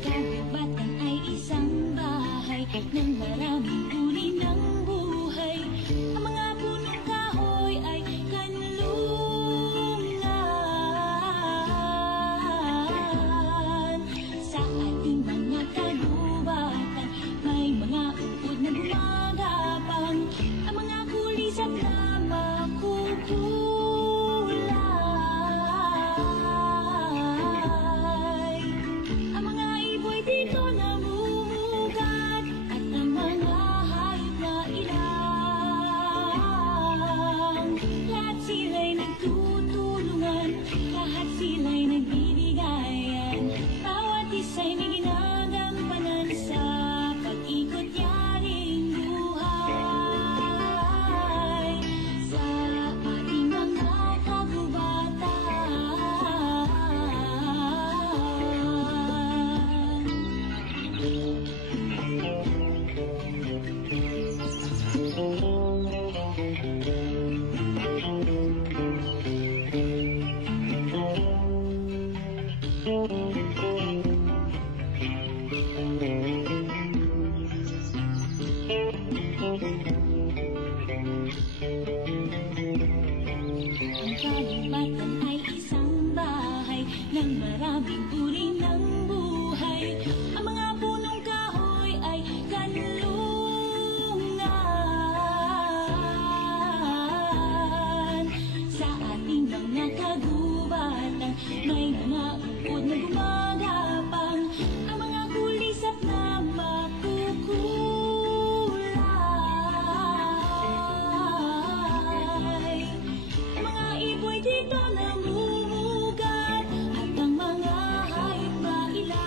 Kagubatan ay isang bahay ng maraming uri ng buhay. Ang mga punong kahoy ay kanlungan. Sa ating mga kagubatan may mga uod na gumagapang. Ang mga kulisap na makukulay. Ang mga iboy dito namumugat at ang mga hayop na ilang. Lahat sila'y nagtutulungan, lahat sila'y nagbibigayan. Bawat isa'y may ginagampanan sa pag-ikot yaring buhay. Sa ating mga kagubatan. Ang kagubatan ay isang bahay ng maraming uri ng buhay. Ang mga punong kahoy ay kanlungan. Sa ating mga kagubatan may mga uod na gumagapang. Ang mga kulisap na makukulay. Ang mga iboy dito namumugat at ang mga hayop na ilang.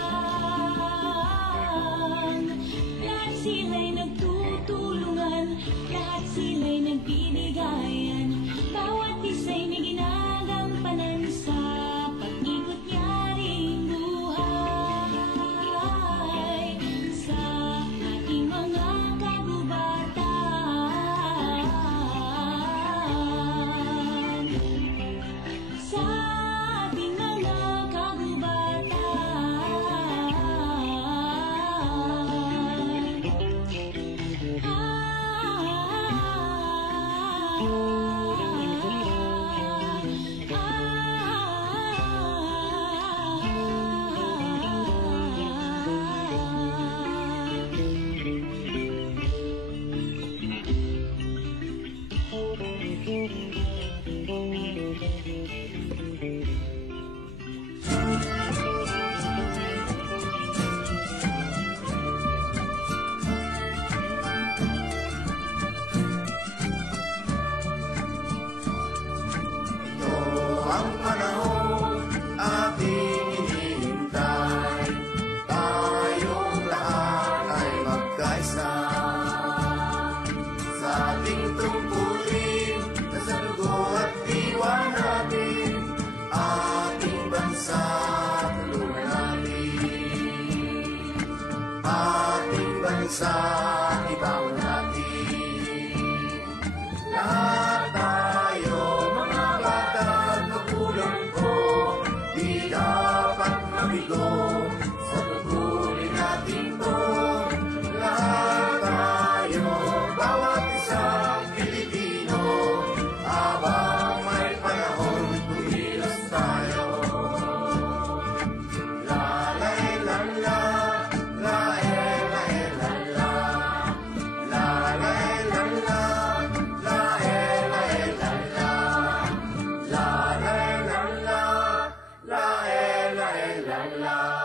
Lahat sila'y nagtutulungan, lahat sila'y nagbibigayan. Bawat isa'y may ginagampanan sa pag-ikot yaring buhay. Sa ating mga kagubatan. Sa ating mga Ang panahon ating hinihintay, tayong lahat ay magkaisa. Sa ating tungkulin, sa dugo at diwa natin, ating bansa tulungan natin. Ating bansa ibangon natin. Lahat tayo mga bata at magulang ko, di dapat mabigo sa tungkulin natin to. Lahat tayo, bawat isang Pilipino, habang may panahon tumilos tayo. La la la la, la la la la, la la la la, la la la la, la la la la, la la la la.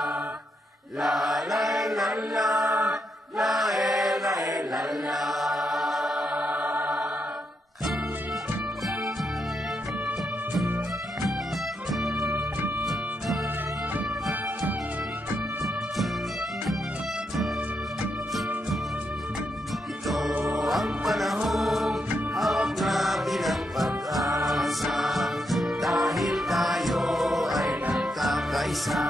isa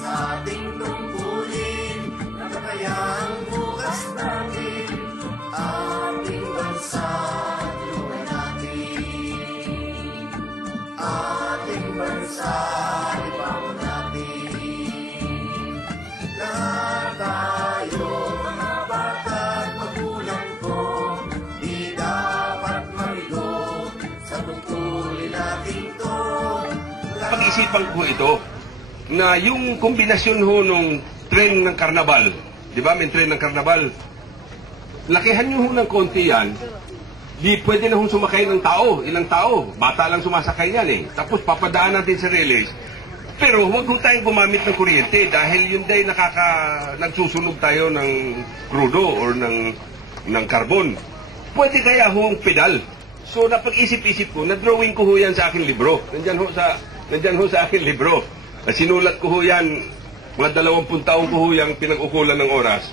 sa ating tungkulin, nakakayang bukas natin, ating bansa, tulungan natin. Ating bansa, ibangon natin. Lahat tayo, mga bata at magulang ko, di dapat marigo sa tungkulin natin to. Pag-isipan ko ito, na yung kombinasyon ho nung tren ng karnabal, di ba, may tren ng karnabal, lakihan nyo ho ng konti yan, di pwede na hong sumakay ng tao, ilang tao, bata lang sumasakay yan eh. Tapos papadaan natin sa relays. Pero huwag ho tayong gumamit ng kuryente dahil yun day nagsusunog tayo ng crudo or ng carbon. Pwede kaya ho ang pedal. So napag-isip-isip ko, na-drawing ko ho yan sa aking libro. Nandyan ho sa aking libro. Sinulat ko ho yan, mga 20 taon ko ho yung pinag-ukulan ng oras.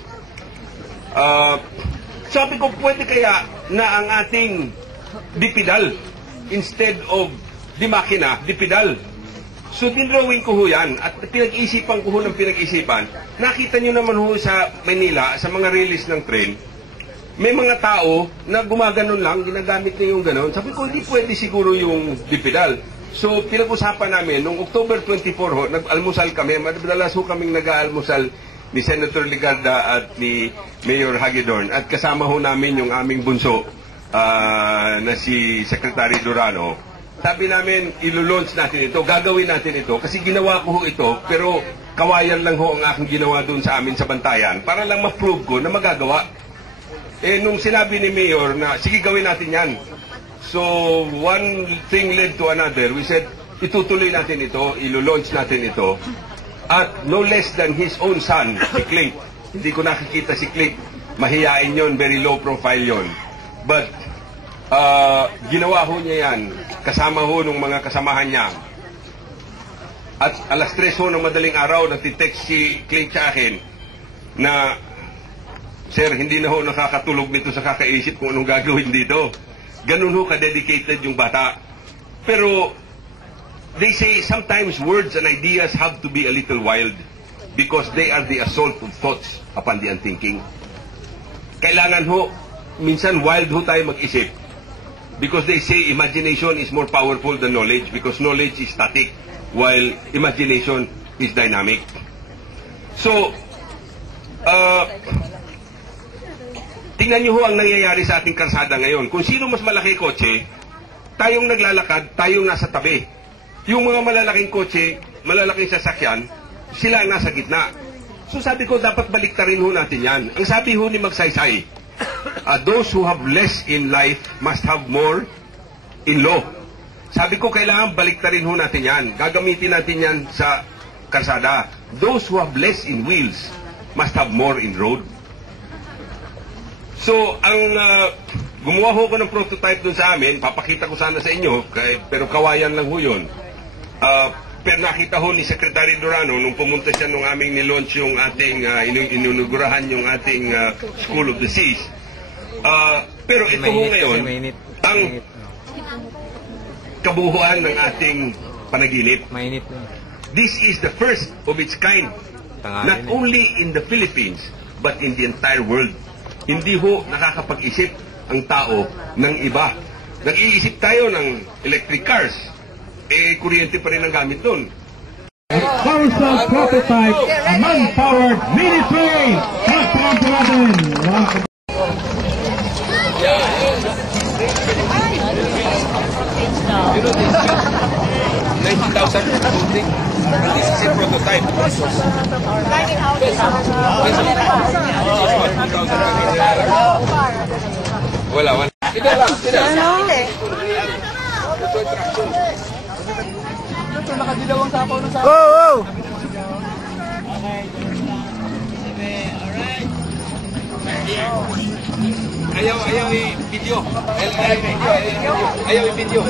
Sabi ko, pwede kaya na ang ating dipedal instead of di makina, dipedal. So dinrawing ko ho yan at pinag-isipan ko ho ng pinag-isipan. Nakita nyo naman ho sa Manila, sa mga release ng train, may mga tao na gumaganon lang, ginagamit na yung ganon. Sabi ko, hindi pwede siguro yung dipedal. So pinag-usapan namin, noong October 24 ho, nag-almusal kami, madalas ho kaming nag-aalmusal ni Senator Ligarda at ni Mayor Hagedorn. At kasama ho namin yung aming bunso na si Secretary Durano. Sabi namin, ilo-launch natin ito, gagawin natin ito, kasi ginawa ko ho ito, pero kawayan lang ho ang aking ginawa doon sa amin sa Bantayan, para lang ma-prove ko na magagawa. Eh, nung sinabi ni Mayor na, sige gawin natin yan. So, one thing led to another. We said, itutuloy natin ito, ilo-launch natin ito. At no less than his own son, si Clint. Hindi ko nakikita si Clint. Mahihain yon, very low profile yon. But, ginawa ho niya yan. Kasama ho nung mga kasamahan niya. At alas 3 ho ng madaling araw, nagtitext si Clint sa akin na, Sir, hindi na ho nakakatulog nito sa kakaisip kung anong gagawin dito. Ganun ho ka-dedicated yung bata. Pero, they say sometimes words and ideas have to be a little wild because they are the assault of thoughts upon the unthinking. Kailangan ho, minsan wild ho tayo mag-isip. Because they say imagination is more powerful than knowledge because knowledge is static while imagination is dynamic. So, tingnan nyo ho ang nangyayari sa ating kalsada ngayon. Kung sino mas malaki kotse, tayong naglalakad, tayong nasa tabi. Yung mga malalaking kotse, malalaking sasakyan, sila ang nasa gitna. So sabi ko, dapat baliktarin ho natin yan. Ang sabi ho ni Magsaysay, those who have less in life must have more in law. Sabi ko, kailangan baliktarin ho natin yan. Gagamitin natin yan sa kalsada. Those who have less in wheels must have more in road. So, ang gumawa ho ko ng prototype dun sa amin, papakita ko sana sa inyo, pero kawayan lang ho yun. Pero nakita ho ni Secretary Durano nung pumunta siya nung aming nilaunch yung ating, inunugurahan yung ating School of the Seas. Pero ito ho ngayon, ang kabuuan ng ating panaginip. This is the first of its kind, not only in the Philippines, but in the entire world. Hindi ho nakakapag-isip ang tao ng iba. Nag-iisip tayo ng electric cars. Kuryente pa rin ang gamit nun. Power Cell Prototype, a man-powered mini train. Saksakan po natin. 90,000 building. This is a prototype. Wala. Tidak lang. Oh! Ayaw i-video. Ayaw i-video.